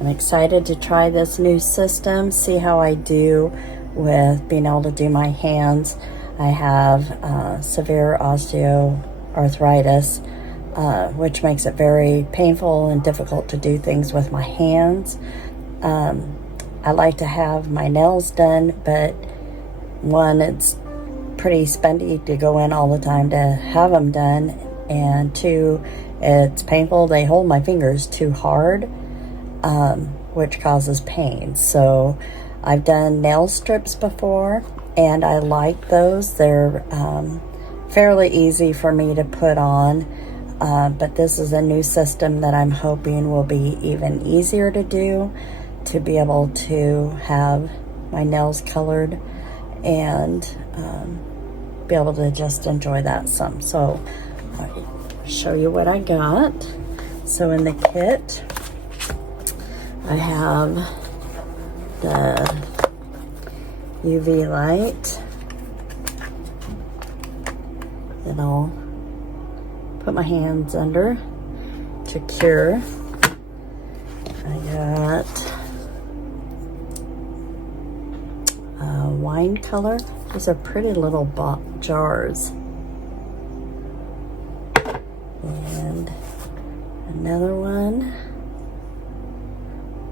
I'm excited to try this new system, see how I do with being able to do my hands. I have severe osteoarthritis, which makes it very painful and difficult to do things with my hands. I like to have my nails done, but one, it's pretty spendy to go in all the time to have them done, and two, it's painful. They hold my fingers too hard, which causes pain. So I've done nail strips before, and I like those. They're fairly easy for me to put on, but this is a new system that I'm hoping will be even easier to do, to be able to have my nails colored and be able to just enjoy that some. So I'll show you what I got. So in the kit, I have the UV light that I'll put my hands under to cure. I got wine color. These are pretty little jars. And another one.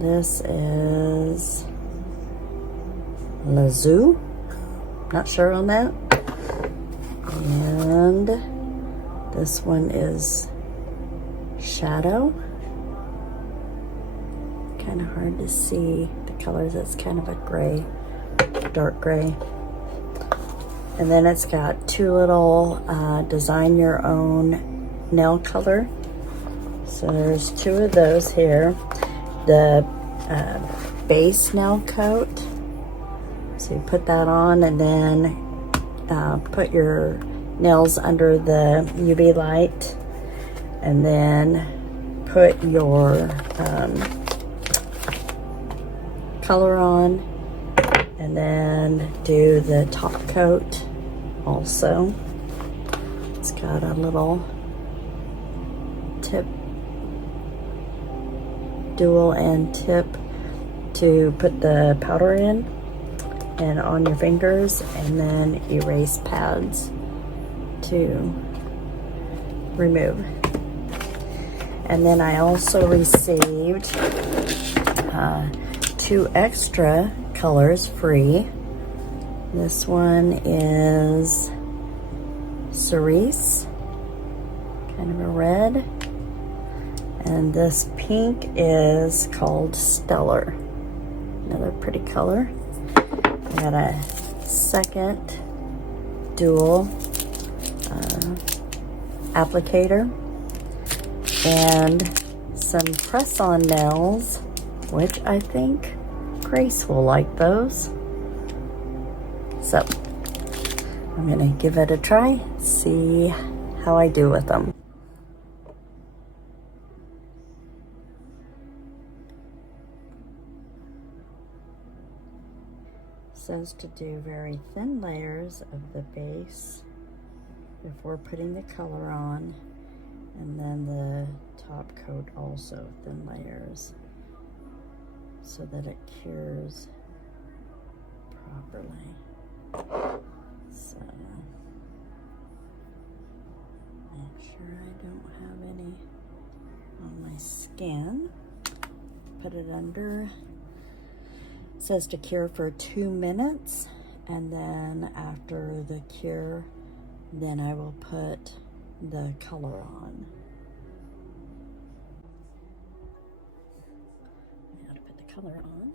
This is Lazoo. Not sure on that. And this one is Shadow. Kind of hard to see the colors. It's kind of a gray, dark gray. And then it's got two little design your own nail color. So there's two of those here. The base nail coat. So you put that on and then put your nails under the UV light, and then put your color on, and then do the top coat also. It's got a little tip, dual end tip to put the powder in and on your fingers, and then erase pads to remove. And then I also received 2 extra colors free. This one is cerise, kind of a red, and this pink is called Stellar. Another pretty color. I got a second dual applicator and some press-on nails, which I think Grace will like those. So I'm gonna give it a try, see how I do with them. It says to do very thin layers of the base before putting the color on, and then the top coat also thin layers so that it cures properly. So make sure I don't have any on my skin. Put it under. It says to cure for 2 minutes, and then after the cure, then I will put the color on. Now to put the color on.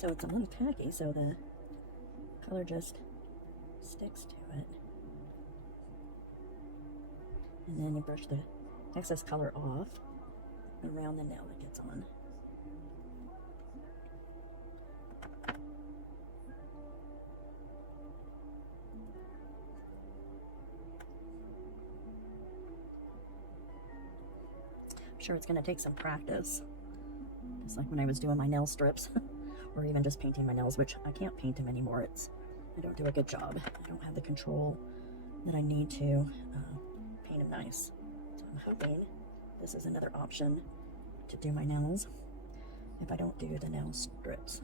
So it's a little tacky, so the color just sticks to it. And then you brush the excess color off around the nail that gets on. sure it's gonna take some practice. Just like when I was doing my nail strips, or even just painting my nails, which I can't paint them anymore. I don't do a good job. I don't have the control that I need to paint them nice. So I'm hoping this is another option to do my nails if I don't do the nail strips.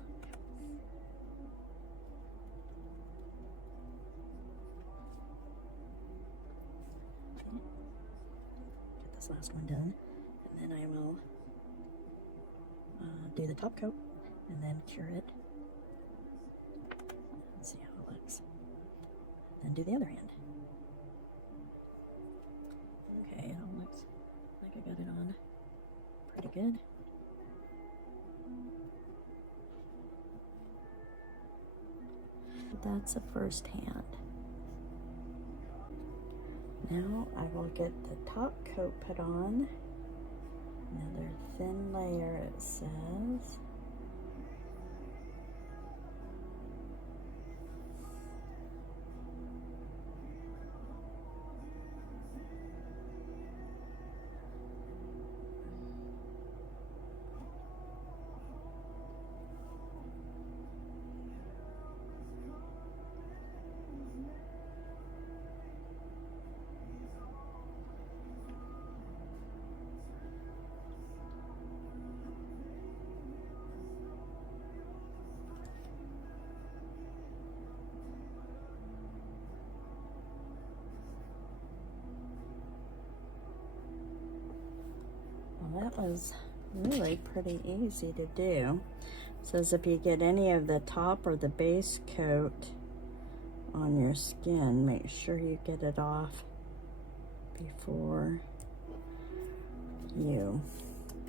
Okay. Get this last one done, and then I will do the top coat and then cure it and see how it looks. Then do the other hand. Okay, it all looks like I got it on pretty good. That's the first hand. Now I will get the top coat put on. Another thin layer, it says. Well, that was really pretty easy to do. It says if you get any of the top or the base coat on your skin, make sure you get it off before you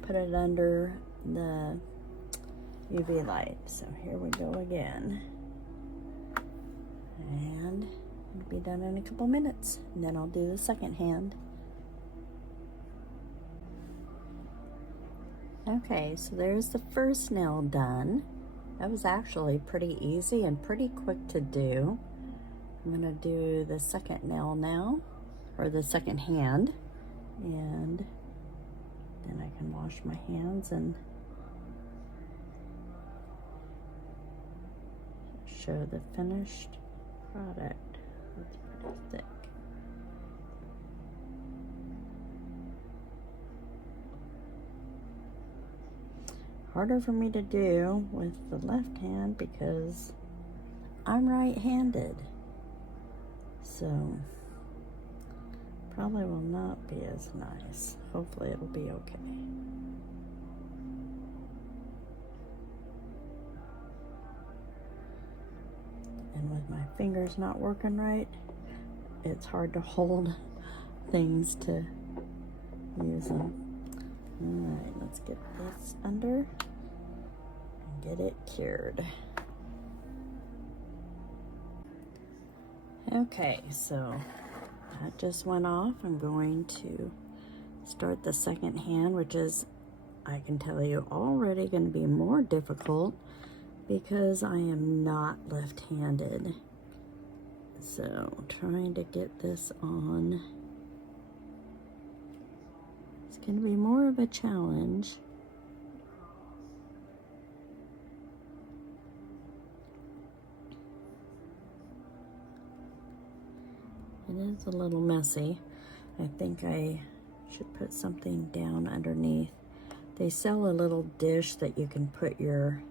put it under the UV light. So here we go again. And it'll be done in a couple minutes. And then I'll do the second hand. Okay, so there's the first nail done. That was actually pretty easy and pretty quick to do. I'm gonna do the second nail now, or the second hand, and then I can wash my hands and show the finished product. It's pretty thick. Harder for me to do with the left hand because I'm right-handed, so probably will not be as nice. Hopefully it'll be okay. And with my fingers not working right, it's hard to hold things to use them. Alright, let's get this under and get it cured. Okay, so that just went off. I'm going to start the second hand, which is, I can tell you, already going to be more difficult because I am not left-handed. So trying to get this on, it's going to be more of a challenge. It is a little messy. I think I should put something down underneath. They sell a little dish that you can put your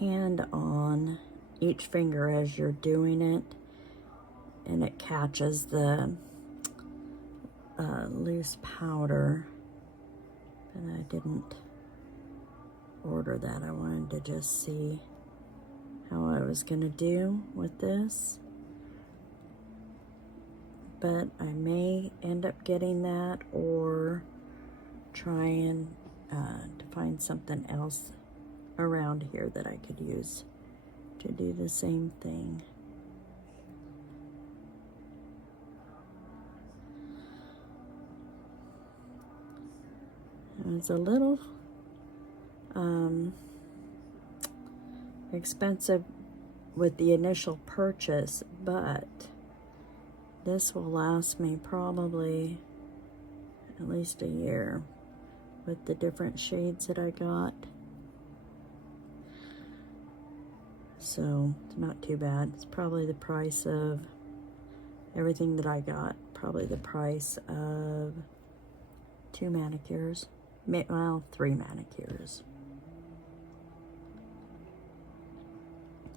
hand on each finger as you're doing it, and it catches the loose powder. But I didn't order that. I wanted to just see how I was gonna do with this. But I may end up getting that or trying to find something else around here that I could use to do the same thing. It's a little expensive with the initial purchase, but this will last me probably at least a year. with the different shades that I got. So it's not too bad. It's probably the price of everything that I got. Probably the price of 2 manicures. Well, 3 manicures.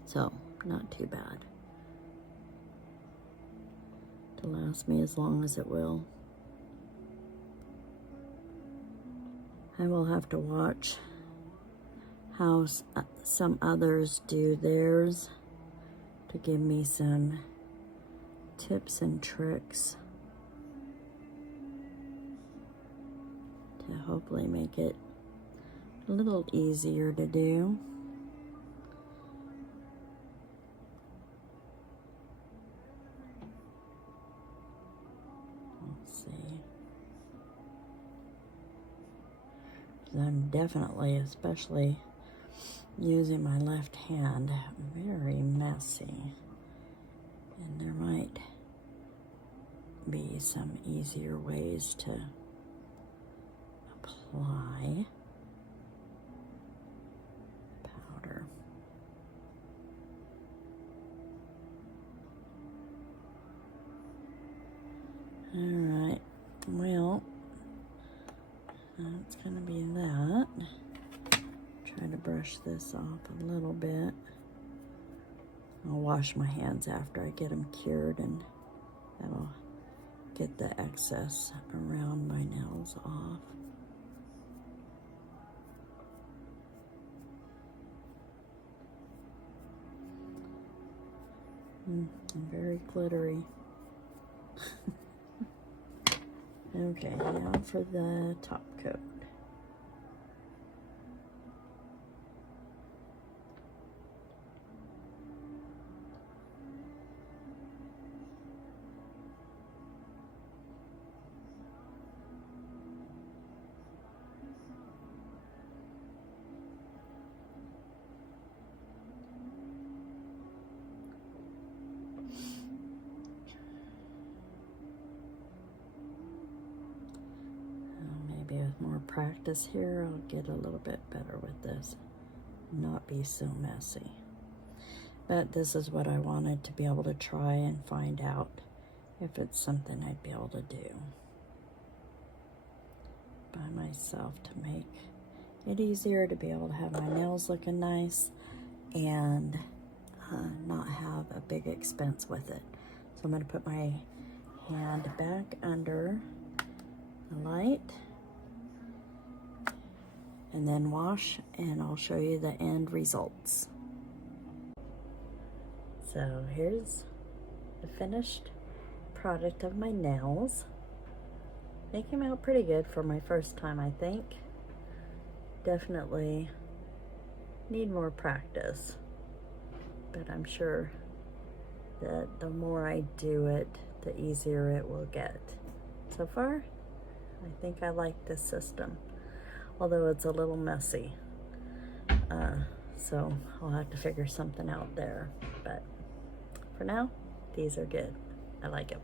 So, not too bad. To last me as long as it will. I will have to watch how some others do theirs to give me some tips and tricks to hopefully make it a little easier to do. Let's see. I'm definitely, especially using my left hand, very messy. And there might be some easier ways to apply powder. All right, well, that's gonna be that. Try to brush this off a little bit. I'll wash my hands after I get them cured, and that'll get the excess around my nails off. Very glittery. Okay, now for the top coat. Maybe with more practice here, I'll get a little bit better with this, not be so messy. But this is what I wanted to be able to try and find out if it's something I'd be able to do by myself to make it easier to be able to have my nails looking nice and not have a big expense with it. So I'm going to put my hand back under the light and then wash, and I'll show you the end results. So here's the finished product of my nails. They came out pretty good for my first time, I think. Definitely need more practice, but I'm sure that the more I do it, the easier it will get. So far, I think I like this system, although it's a little messy. So I'll have to figure something out there, but for now, these are good. I like them.